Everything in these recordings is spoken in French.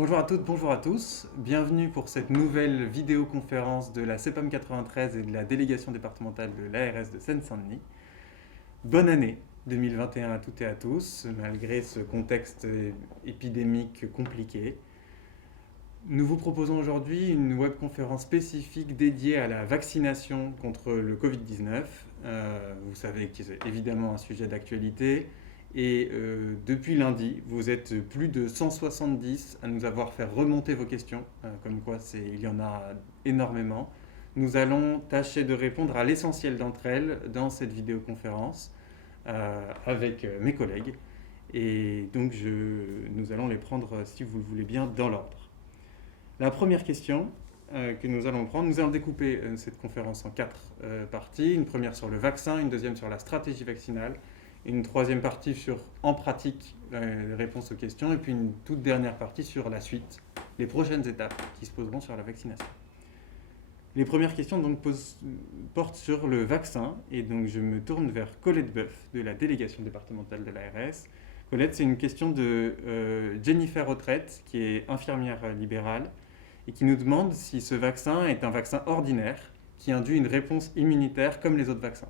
Bonjour à toutes, bonjour à tous. Bienvenue pour cette nouvelle vidéoconférence de la CEPAM 93 et de la délégation départementale de l'ARS de Seine-Saint-Denis. Bonne année 2021 à toutes et à tous, malgré ce contexte épidémique compliqué. Nous vous proposons aujourd'hui une webconférence spécifique dédiée à la vaccination contre le Covid-19. Vous savez que c'est évidemment un sujet d'actualité. Et depuis lundi, vous êtes plus de 170 à nous avoir fait remonter vos questions, comme quoi il y en a énormément. Nous allons tâcher de répondre à l'essentiel d'entre elles dans cette vidéoconférence avec mes collègues. Et donc nous allons les prendre, si vous le voulez bien, dans l'ordre. La première question que nous allons prendre, nous allons découper cette conférence en 4 parties. Une première sur le vaccin, une deuxième sur la stratégie vaccinale, une troisième partie sur, en pratique, les réponses aux questions, et puis une toute dernière partie sur la suite, les prochaines étapes qui se poseront sur la vaccination. Les premières questions donc portent sur le vaccin, et donc je me tourne vers Colette Boeuf de la délégation départementale de l'ARS. Colette, c'est une question de Jennifer Retraite, qui est infirmière libérale, et qui nous demande si ce vaccin est un vaccin ordinaire qui induit une réponse immunitaire comme les autres vaccins.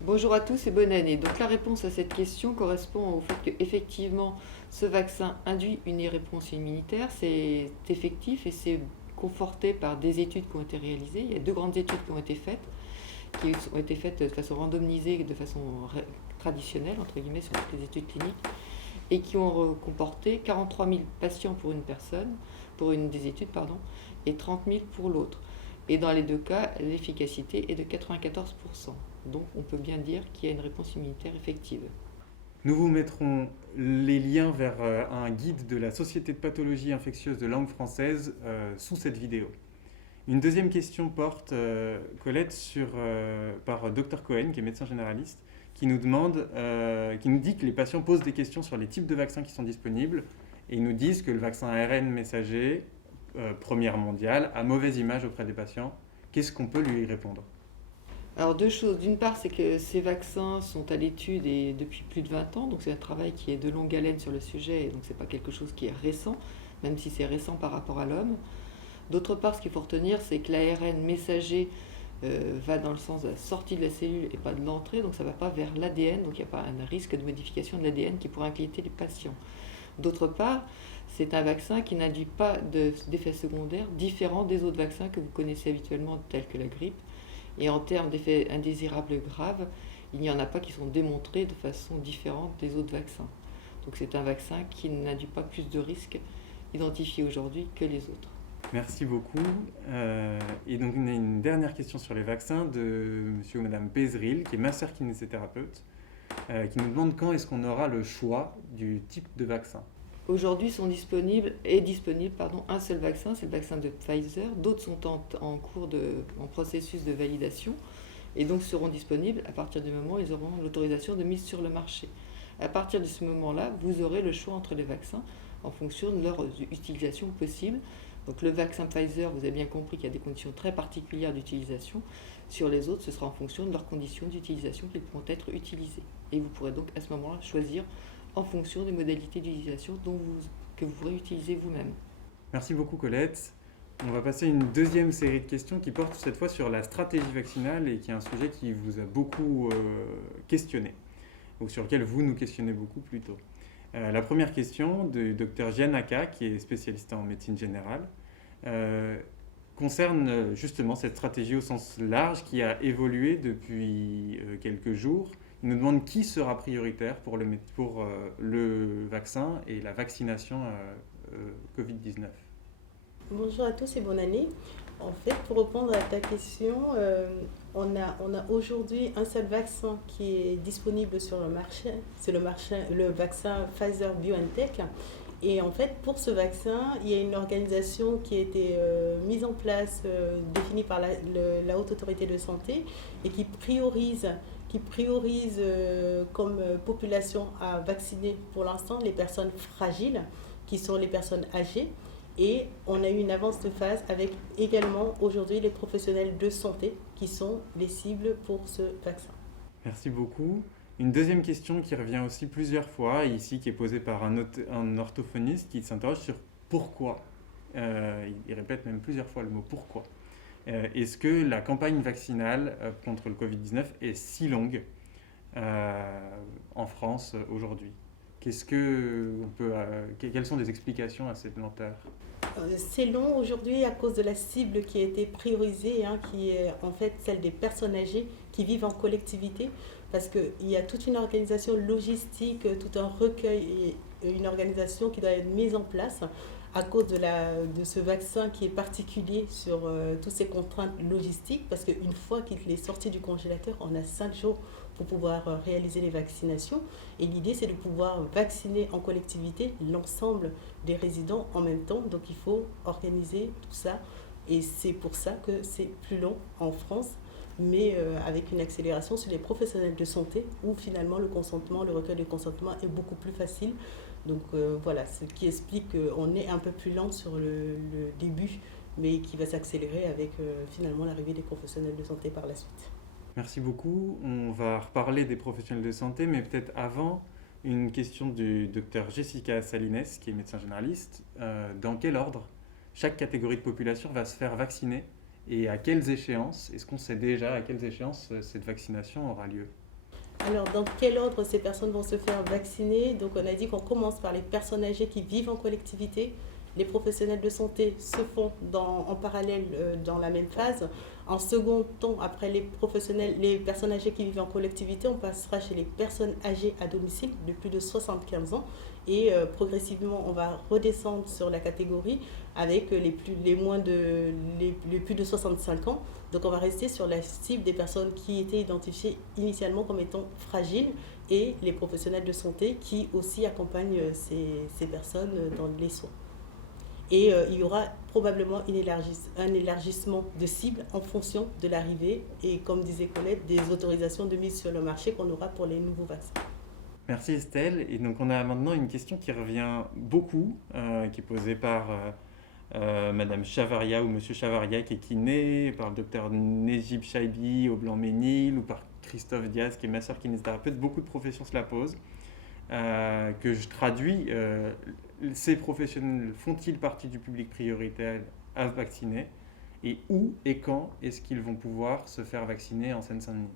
Bonjour à tous et bonne année. Donc la réponse à cette question correspond au fait qu'effectivement ce vaccin induit une réponse immunitaire. C'est effectif et c'est conforté par des études qui ont été réalisées. Il y a 2 grandes études qui ont été faites de façon randomisée, de façon traditionnelle, entre guillemets, sur toutes les études cliniques, et qui ont comporté 43 000 patients pour une personne, pour une des études, et 30 000 pour l'autre. Et dans les 2 cas, l'efficacité est de 94%. Donc on peut bien dire qu'il y a une réponse immunitaire effective. Nous vous mettrons les liens vers un guide de la Société de pathologie infectieuse de langue française sous cette vidéo. Une deuxième question porte, Colette, par Dr Cohen, qui est médecin généraliste, qui nous dit que les patients posent des questions sur les types de vaccins qui sont disponibles, et ils nous disent que le vaccin ARN messager, première mondiale, a mauvaise image auprès des patients. Qu'est-ce qu'on peut lui répondre ? Alors 2 choses. D'une part, c'est que ces vaccins sont à l'étude et depuis plus de 20 ans, donc c'est un travail qui est de longue haleine sur le sujet, et donc c'est pas quelque chose qui est récent, même si c'est récent par rapport à l'homme. D'autre part, ce qu'il faut retenir, c'est que l'ARN messager va dans le sens de la sortie de la cellule et pas de l'entrée, donc ça ne va pas vers l'ADN, donc il n'y a pas un risque de modification de l'ADN qui pourrait inquiéter les patients. D'autre part, c'est un vaccin qui n'induit pas d'effets secondaires différents des autres vaccins que vous connaissez habituellement, tels que la grippe. Et en termes d'effets indésirables graves, il n'y en a pas qui sont démontrés de façon différente des autres vaccins. Donc c'est un vaccin qui n'induit pas plus de risques identifiés aujourd'hui que les autres. Merci beaucoup. Et donc, on a une dernière question sur les vaccins de monsieur ou madame Pézeril, qui est masseur kinésithérapeute, qui nous demande quand est-ce qu'on aura le choix du type de vaccin. Aujourd'hui est disponible un seul vaccin, c'est le vaccin de Pfizer. D'autres sont en processus de validation et donc seront disponibles à partir du moment où ils auront l'autorisation de mise sur le marché. À partir de ce moment-là, vous aurez le choix entre les vaccins en fonction de leur utilisation possible. Donc le vaccin Pfizer, vous avez bien compris qu'il y a des conditions très particulières d'utilisation. Sur les autres, ce sera en fonction de leurs conditions d'utilisation qu'ils pourront être utilisés. Et vous pourrez donc à ce moment-là choisir en fonction des modalités d'utilisation que vous pourrez utiliser vous-même. Merci beaucoup Colette. On va passer à une deuxième série de questions qui porte cette fois sur la stratégie vaccinale et qui est un sujet qui vous a beaucoup questionné, ou sur lequel vous nous questionnez beaucoup plutôt. La première question de Dr Gianaka, qui est spécialiste en médecine générale, concerne justement cette stratégie au sens large qui a évolué depuis quelques jours. Il nous demande qui sera prioritaire pour le vaccin et la vaccination Covid-19. Bonjour à tous et bonne année. En fait, pour répondre à ta question, on a aujourd'hui un seul vaccin qui est disponible sur le marché. C'est le vaccin Pfizer-BioNTech. Et en fait, pour ce vaccin, il y a une organisation qui a été mise en place, définie par la Haute Autorité de Santé et qui priorise comme population à vacciner pour l'instant les personnes fragiles, qui sont les personnes âgées. Et on a eu une avance de phase avec également aujourd'hui les professionnels de santé qui sont les cibles pour ce vaccin. Merci beaucoup. Une deuxième question qui revient aussi plusieurs fois ici, qui est posée par un orthophoniste qui s'interroge sur pourquoi, il répète même plusieurs fois le mot pourquoi, est-ce que la campagne vaccinale contre le Covid-19 est si longue en France aujourd'hui? Quelles sont les explications à cette lenteur? C'est long aujourd'hui à cause de la cible qui a été priorisée, qui est en fait celle des personnes âgées qui vivent en collectivité, parce qu'il y a toute une organisation logistique, tout un recueil et une organisation qui doit être mise en place à cause de ce vaccin qui est particulier sur toutes ces contraintes logistiques, parce qu'une fois qu'il est sorti du congélateur, on a 5 jours pour pouvoir réaliser les vaccinations. Et l'idée, c'est de pouvoir vacciner en collectivité l'ensemble des résidents en même temps. Donc il faut organiser tout ça. Et c'est pour ça que c'est plus long en France, mais avec une accélération sur les professionnels de santé, où finalement le recueil de consentement est beaucoup plus facile. Donc voilà, ce qui explique qu'on est un peu plus lent sur le début, mais qui va s'accélérer avec finalement l'arrivée des professionnels de santé par la suite. Merci beaucoup. On va reparler des professionnels de santé, mais peut-être avant, une question du docteur Jessica Salines, qui est médecin généraliste. Dans quel ordre chaque catégorie de population va se faire vacciner et à quelles échéances? Est-ce qu'on sait déjà à quelles échéances cette vaccination aura lieu? Alors, dans quel ordre ces personnes vont se faire vacciner? Donc, on a dit qu'on commence par les personnes âgées qui vivent en collectivité. Les professionnels de santé se font en parallèle dans la même phase. En second temps, après les personnes âgées qui vivent en collectivité, on passera chez les personnes âgées à domicile de plus de 75 ans. Et progressivement, on va redescendre sur la catégorie avec les plus de 65 ans. Donc on va rester sur la cible des personnes qui étaient identifiées initialement comme étant fragiles et les professionnels de santé qui aussi accompagnent ces personnes dans les soins. Et il y aura probablement un élargissement de cible en fonction de l'arrivée et, comme disait Colette, des autorisations de mise sur le marché qu'on aura pour les nouveaux vaccins. Merci Estelle. Et donc on a maintenant une question qui revient beaucoup, qui est posée par Madame Chavaria ou Monsieur Chavaria, qui est kiné, par le docteur Nejib Chaibi au Blanc-Ménil ou par Christophe Diaz, qui est masseur kinésithérapeute. Beaucoup de professions se la posent. Que je traduis, ces professionnels font-ils partie du public prioritaire à vacciner? Et où et quand est-ce qu'ils vont pouvoir se faire vacciner en Seine-Saint-Denis?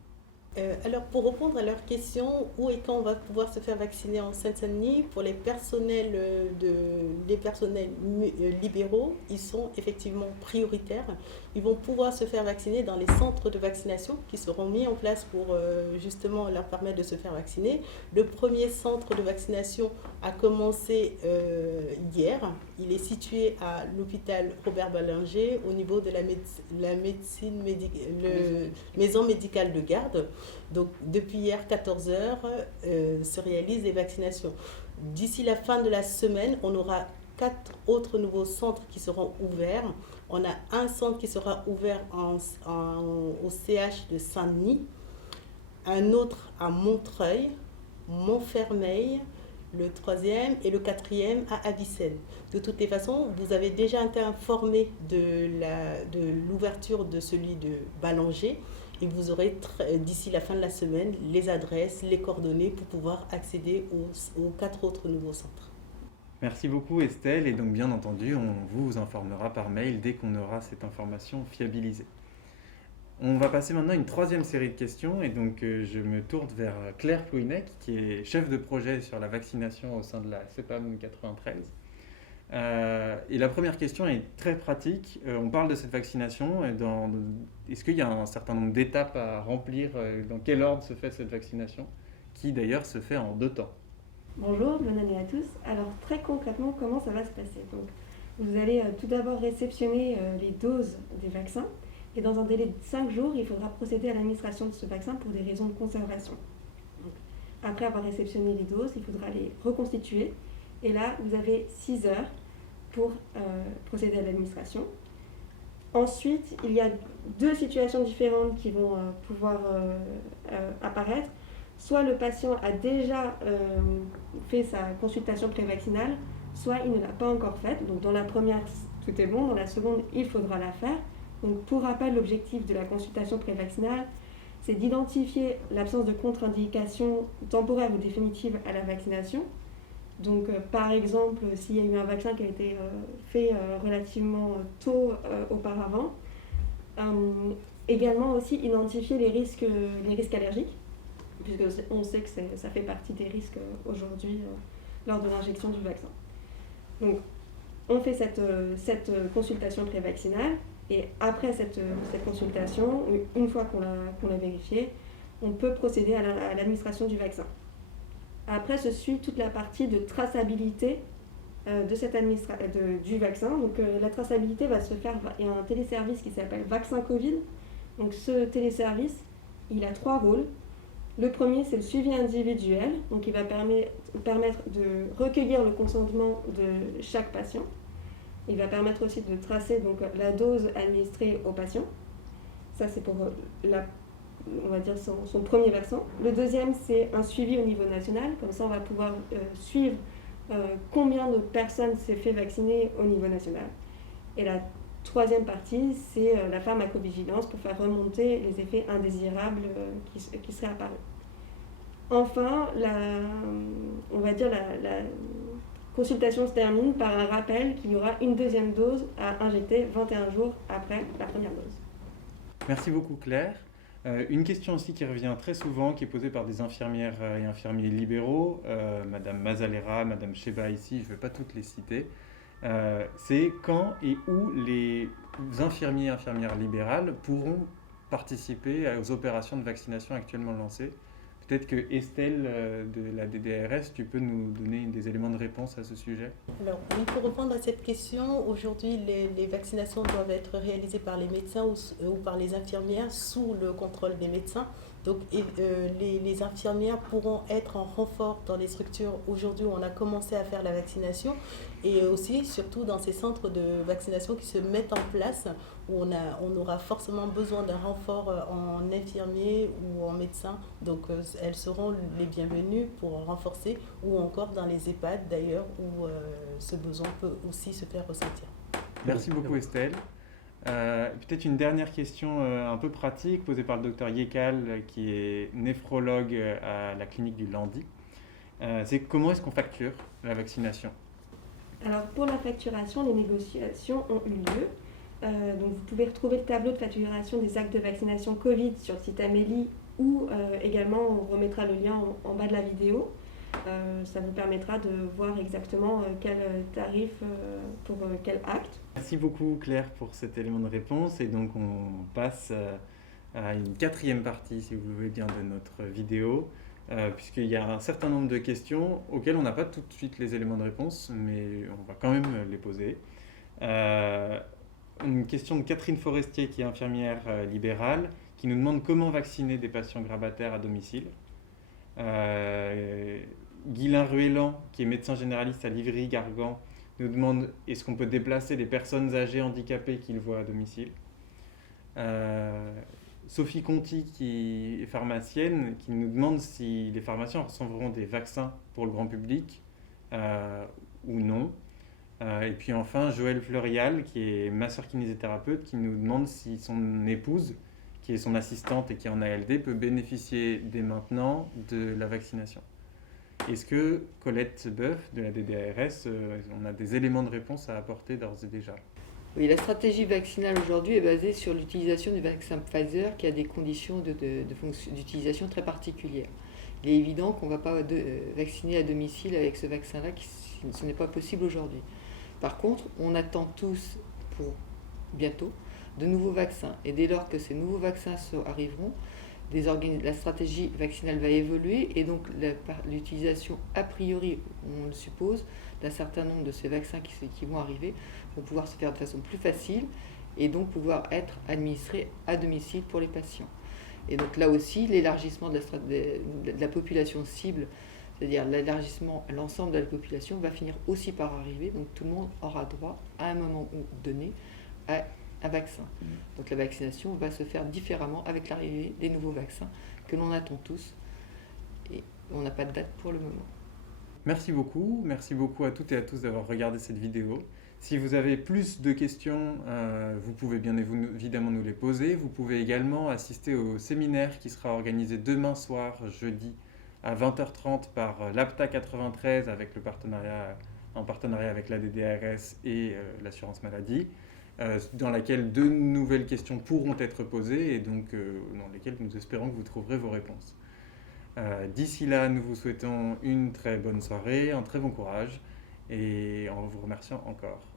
Alors, pour répondre à leur question, où et quand on va pouvoir se faire vacciner en Seine-Saint-Denis, pour les personnels libéraux, ils sont effectivement prioritaires. Ils vont pouvoir se faire vacciner dans les centres de vaccination qui seront mis en place pour justement leur permettre de se faire vacciner. Le premier centre de vaccination a commencé hier. Il est situé à l'hôpital Robert Ballanger au niveau de la maison médicale de garde. Donc depuis hier 14h se réalisent les vaccinations. D'ici la fin de la semaine, on aura 4 autres nouveaux centres qui seront ouverts. On a un centre qui sera ouvert au CH de Saint-Denis, un autre à Montreuil, Montfermeil, le 3e et le 4e à Avicenne. De toutes les façons, vous avez déjà été informé de l'ouverture de celui de Ballanger et vous aurez d'ici la fin de la semaine les adresses, les coordonnées pour pouvoir accéder aux 4 autres nouveaux centres. Merci beaucoup Estelle, et donc bien entendu, on vous informera par mail dès qu'on aura cette information fiabilisée. On va passer maintenant à une troisième série de questions, et donc je me tourne vers Claire Plouinec, qui est chef de projet sur la vaccination au sein de la CEPAM 93. Et la première question est très pratique. On parle de cette vaccination. Est-ce qu'il y a un certain nombre d'étapes à remplir? Dans quel ordre se fait cette vaccination, qui d'ailleurs se fait en 2 temps? Bonjour, bonne année à tous. Alors très concrètement, comment ça va se passer? Donc, vous allez tout d'abord réceptionner les doses des vaccins et dans un délai de 5 jours, il faudra procéder à l'administration de ce vaccin pour des raisons de conservation. Donc, après avoir réceptionné les doses, il faudra les reconstituer et là, vous avez 6 heures pour procéder à l'administration. Ensuite, il y a 2 situations différentes qui vont pouvoir apparaître. Soit le patient a déjà fait sa consultation prévaccinale, soit il ne l'a pas encore faite. Donc dans la première, tout est bon. Dans la seconde, il faudra la faire. Donc pour rappel, l'objectif de la consultation prévaccinale, c'est d'identifier l'absence de contre-indication temporaire ou définitive à la vaccination Donc, par exemple, s'il y a eu un vaccin qui a été fait relativement tôt auparavant, également aussi identifier les risques allergiques, puisque on sait que ça fait partie des risques aujourd'hui lors de l'injection du vaccin. Donc, on fait cette consultation prévaccinale, et après cette consultation, une fois qu'on l'a vérifiée, on peut procéder à l'administration du vaccin. Après, se suit toute la partie de traçabilité du vaccin. Donc, la traçabilité va se faire, il y a un téléservice qui s'appelle Vaccin Covid. Donc, ce téléservice, il a 3 rôles. Le premier, c'est le suivi individuel. Donc, il va permettre de recueillir le consentement de chaque patient. Il va permettre aussi de tracer donc, la dose administrée au patient. Ça, c'est pour on va dire son premier versant. Le deuxième, c'est un suivi au niveau national. Comme ça, on va pouvoir suivre combien de personnes s'est fait vacciner au niveau national. Et la troisième partie, c'est la pharmacovigilance pour faire remonter les effets indésirables qui seraient apparus. Enfin, on va dire la consultation se termine par un rappel qu'il y aura une deuxième dose à injecter 21 jours après la première dose. Merci beaucoup Claire. Une question aussi qui revient très souvent, qui est posée par des infirmières et infirmiers libéraux, Madame Mazalera, Madame Sheba ici, je ne vais pas toutes les citer, c'est quand et où les infirmiers et infirmières libérales pourront participer aux opérations de vaccination actuellement lancées. Peut-être que Estelle de la DDRS, tu peux nous donner des éléments de réponse à ce sujet? Alors, oui, pour répondre à cette question, aujourd'hui, les vaccinations doivent être réalisées par les médecins ou par les infirmières sous le contrôle des médecins. Donc, les infirmières pourront être en renfort dans les structures aujourd'hui où on a commencé à faire la vaccination, et aussi, surtout, dans ces centres de vaccination qui se mettent en place, où on aura forcément besoin d'un renfort en infirmiers ou en médecins. Donc, elles seront les bienvenues pour renforcer, ou encore dans les EHPAD d'ailleurs, où ce besoin peut aussi se faire ressentir. Merci beaucoup Estelle. Peut-être une dernière question un peu pratique posée par le docteur Yekal, qui est néphrologue à la clinique du Landy. C'est comment est-ce qu'on facture la vaccination? Alors, pour la facturation, les négociations ont eu lieu. Donc, vous pouvez retrouver le tableau de facturation des actes de vaccination Covid sur le site Amélie, ou également on remettra le lien en bas de la vidéo. Ça vous permettra de voir exactement quel tarif pour quel acte. Merci beaucoup Claire pour cet élément de réponse, et donc on passe à une quatrième partie, si vous le voulez bien, de notre vidéo, puisqu'il y a un certain nombre de questions auxquelles on n'a pas tout de suite les éléments de réponse, mais on va quand même les poser. Une question de Catherine Forestier, qui est infirmière libérale, qui nous demande comment vacciner des patients grabataires à domicile. Guylain Ruellan, qui est médecin généraliste à Livry-Gargan, nous demande est-ce qu'on peut déplacer les personnes âgées handicapées qu'il voit à domicile. Sophie Conti, qui est pharmacienne, qui nous demande si les pharmaciens recevront des vaccins pour le grand public ou non. Et puis enfin, Joël Fleurial, qui est masseur-kinésithérapeute, qui nous demande si son épouse, qui est son assistante et qui est en ALD, peut bénéficier dès maintenant de la vaccination. Est-ce que Colette Boeuf de la DDRS, on a des éléments de réponse à apporter d'ores et déjà? Oui, la stratégie vaccinale aujourd'hui est basée sur l'utilisation du vaccin Pfizer, qui a des conditions d'utilisation très particulières. Il est évident qu'on ne va pas vacciner à domicile avec ce vaccin-là, ce n'est pas possible aujourd'hui. Par contre, on attend tous pour bientôt de nouveaux vaccins. Et dès lors que ces nouveaux vaccins arriveront, la stratégie vaccinale va évoluer, et donc l'utilisation a priori, on le suppose, d'un certain nombre de ces vaccins qui vont arriver vont pouvoir se faire de façon plus facile, et donc pouvoir être administrés à domicile pour les patients. Et donc là aussi, l'élargissement de la population cible, c'est-à-dire l'élargissement à l'ensemble de la population, va finir aussi par arriver. Donc tout le monde aura droit à un moment donné à un vaccin. Donc la vaccination va se faire différemment avec l'arrivée des nouveaux vaccins que l'on attend tous, et on n'a pas de date pour le moment. Merci beaucoup à toutes et à tous d'avoir regardé cette vidéo. Si vous avez plus de questions, vous pouvez bien évidemment nous les poser. Vous pouvez également assister au séminaire qui sera organisé demain soir, jeudi, à 20h30 par l'APTA 93 en partenariat avec la DDRS et l'assurance maladie, dans laquelle 2 nouvelles questions pourront être posées et donc dans lesquelles nous espérons que vous trouverez vos réponses. D'ici là, nous vous souhaitons une très bonne soirée, un très bon courage et en vous remerciant encore.